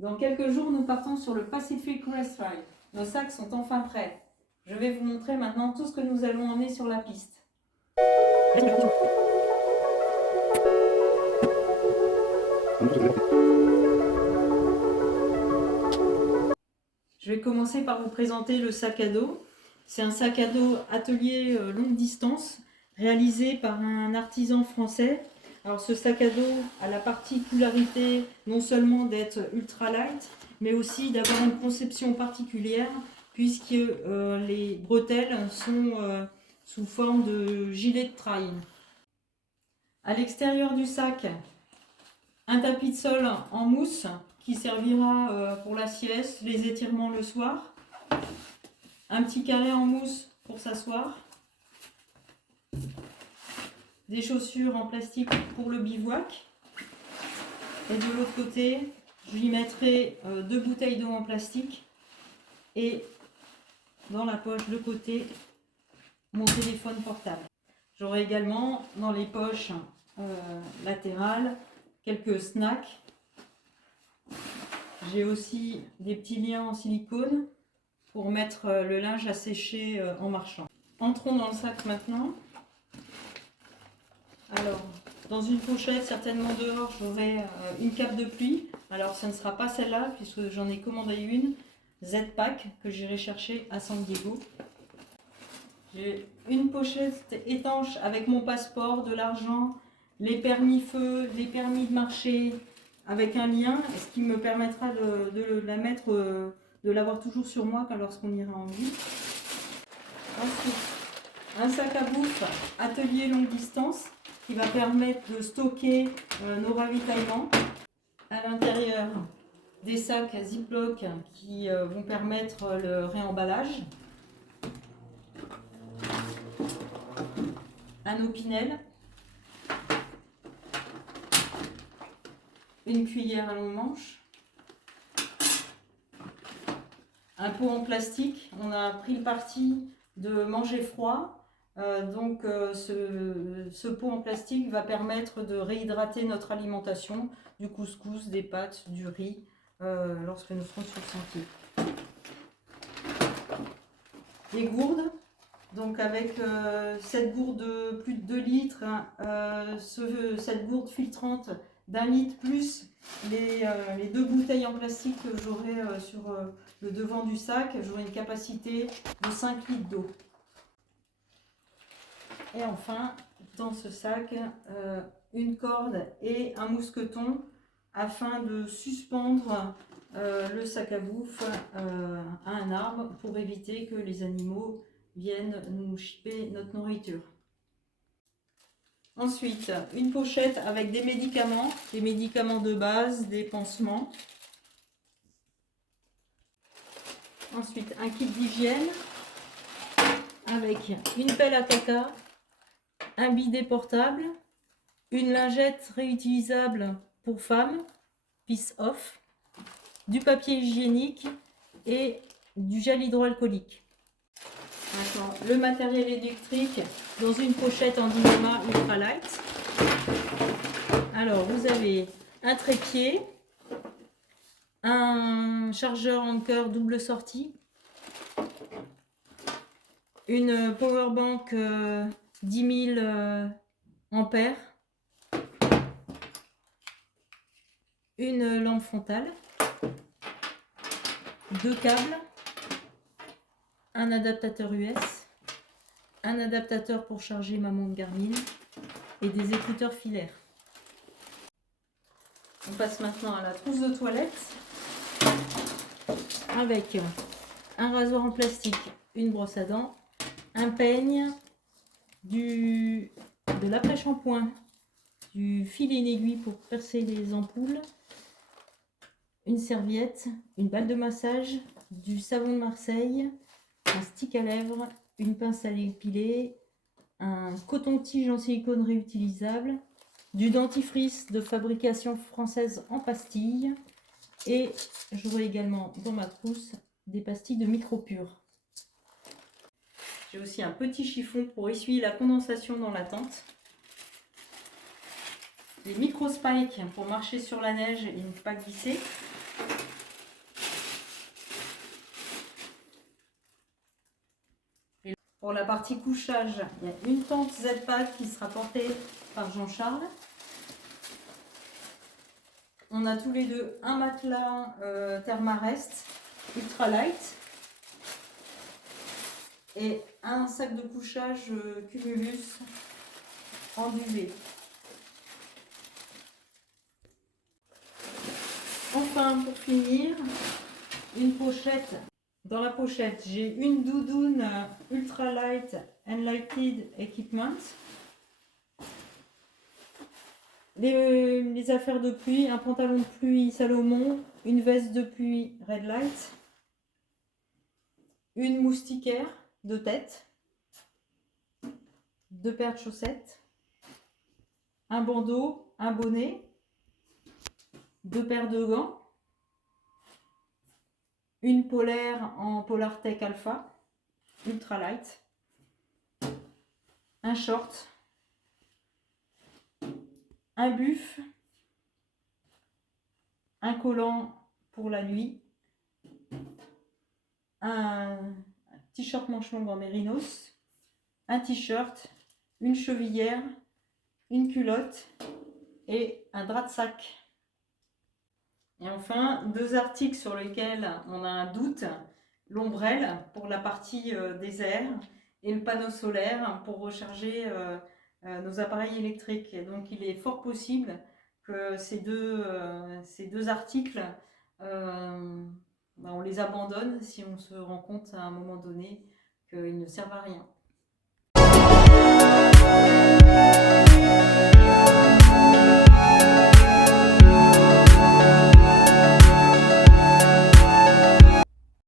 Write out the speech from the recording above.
Dans quelques jours, nous partons sur le Pacific Crest Ride. Nos sacs sont enfin prêts. Je vais vous montrer maintenant tout ce que nous allons emmener sur la piste. Je vais commencer par vous présenter le sac à dos. C'est un sac à dos atelier longue distance réalisé par un artisan français. Alors ce sac à dos a la particularité non seulement d'être ultra light, mais aussi d'avoir une conception particulière puisque les bretelles sont sous forme de gilet de trail. À l'extérieur du sac, un tapis de sol en mousse qui servira pour la sieste, les étirements le soir. Un petit carré en mousse pour s'asseoir. Des chaussures en plastique pour le bivouac. Et de l'autre côté, je lui mettrai 2 bouteilles d'eau en plastique. Et dans la poche de côté, mon téléphone portable. J'aurai également dans les poches latérales quelques snacks. J'ai aussi des petits liens en silicone pour mettre le linge à sécher en marchant. Entrons dans le sac maintenant. Alors, dans une pochette, certainement dehors, j'aurai une cape de pluie. Alors, ce ne sera pas celle-là, puisque j'en ai commandé une, Z-Pack, que j'irai chercher à San Diego. J'ai une pochette étanche avec mon passeport, de l'argent, les permis feu, les permis de marcher, avec un lien, ce qui me permettra de la mettre, de l'avoir toujours sur moi lorsqu'on ira en ville. Ensuite, un sac à bouffe atelier longue distance qui va permettre de stocker nos ravitaillements. À l'intérieur, des sacs Ziploc qui vont permettre le réemballage. Un opinel. Une cuillère à longue manche. Un pot en plastique. On a pris le parti de manger froid. Ce pot en plastique va permettre de réhydrater notre alimentation, du couscous, des pâtes, du riz, lorsque nous serons sur le sentier. Des gourdes, donc avec cette gourde de plus de 2 litres, cette gourde filtrante d'1 litre plus les 2 bouteilles en plastique que j'aurai sur le devant du sac, j'aurai une capacité de 5 litres d'eau. Et enfin, dans ce sac, une corde et un mousqueton afin de suspendre le sac à bouffe à un arbre pour éviter que les animaux viennent nous chipper notre nourriture. Ensuite, une pochette avec des médicaments de base, des pansements. Ensuite, un kit d'hygiène avec une pelle à caca, un bidet portable, une lingette réutilisable pour femmes, Peace Off, du papier hygiénique et du gel hydroalcoolique. Maintenant, le matériel électrique dans une pochette en Dyneema Ultra Light. Alors, vous avez un trépied, un chargeur Anker double sortie, une powerbank 10 000 ampères, une lampe frontale, 2 câbles, un adaptateur US, un adaptateur pour charger ma montre Garmin et des écouteurs filaires. On passe maintenant à la trousse de toilette avec un rasoir en plastique, une brosse à dents, un peigne, de l'après-shampoing, du fil et une aiguille pour percer les ampoules, une serviette, une balle de massage, du savon de Marseille, un stick à lèvres, une pince à épiler, un coton-tige en silicone réutilisable, du dentifrice de fabrication française en pastilles et j'aurai également dans ma trousse des pastilles de micro-pur. J'ai aussi un petit chiffon pour essuyer la condensation dans la tente, des micro-spikes pour marcher sur la neige et ne pas glisser, pour la partie couchage, il y a une tente Z-Pack qui sera portée par Jean-Charles. On a tous les deux un matelas Thermarest Ultra Light et un sac de couchage Cumulus en duvet. Enfin, pour finir, une pochette. Dans la pochette, j'ai une doudoune Ultra Light Enlighted Equipment. Les affaires de pluie, un pantalon de pluie Salomon, une veste de pluie Red Light, une moustiquaire de tête, 2 paires de chaussettes, un bandeau, un bonnet, 2 paires de gants, une polaire en Polartec Alpha, Ultra Light, un short, un buff, un collant pour la nuit, un t-shirt manche longue en mérinos, un t-shirt, une chevillère, une culotte et un drap de sac. Et enfin, 2 articles sur lesquels on a un doute, l'ombrelle pour la partie désert et le panneau solaire pour recharger nos appareils électriques. Et donc il est fort possible que ces deux articles, on les abandonne si on se rend compte à un moment donné qu'ils ne servent à rien.